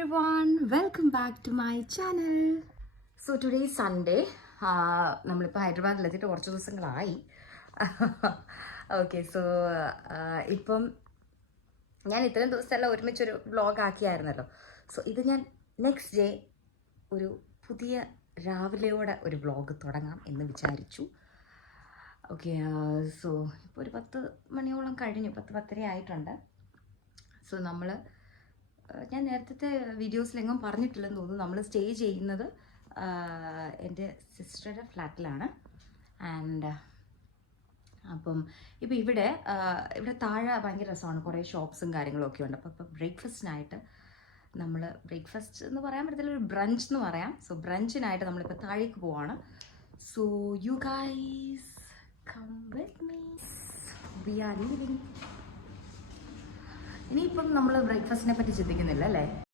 everyone, welcome back to my channel. So today is Sunday. നമ്മളിപ്പോൾ ഹൈദരാബാദിലെത്തിയിട്ട് കുറച്ച് ദിവസങ്ങളായി. Okay, so ഇപ്പം ഞാൻ ഇത്രയും ദിവസമെല്ലാം ഒരുമിച്ചൊരു വ്ളോഗ് ആക്കിയായിരുന്നല്ലോ. സോ ഇത് ഞാൻ നെക്സ്റ്റ് ഡേ ഒരു പുതിയ രാവിലെയോടെ ഒരു വ്ളോഗ് തുടങ്ങാം എന്ന് വിചാരിച്ചു. ഓക്കെ, സോ ഇപ്പോൾ ഒരു 10 മണിയോളം കഴിഞ്ഞു, 10-10:30 ആയിട്ടുണ്ട്. സോ ഞാൻ നേരത്തെ വീഡിയോസിലെങ്ങും പറഞ്ഞിട്ടില്ലെന്ന് തോന്നുന്നു. നമ്മൾ സ്റ്റേ ചെയ്യുന്നത് എൻ്റെ സിസ്റ്ററുടെ ഫ്ലാറ്റിലാണ്. ആൻഡ് അപ്പം ഇപ്പോൾ ഇവിടെ താഴെ ഭയങ്കര രസമാണ്, കുറേ ഷോപ്സും കാര്യങ്ങളും ഒക്കെ ഉണ്ട്. അപ്പോൾ ബ്രേക്ക്ഫാസ്റ്റിനായിട്ട് നമ്മൾ ബ്രേക്ക്ഫാസ്റ്റ് എന്ന് പറയാൻ പറ്റത്തില്ല, ഒരു ബ്രഞ്ച് എന്ന് പറയാം. സോ ബ്രഞ്ചിനായിട്ട് നമ്മളിപ്പോൾ താഴേക്ക് പോവാണ്. So you guys come with me, we are leaving. ഇനിയിപ്പം നമ്മൾ ബ്രേക്ക്ഫാസ്റ്റിനെ പറ്റി ചിന്തിക്കുന്നില്ല അല്ലേ?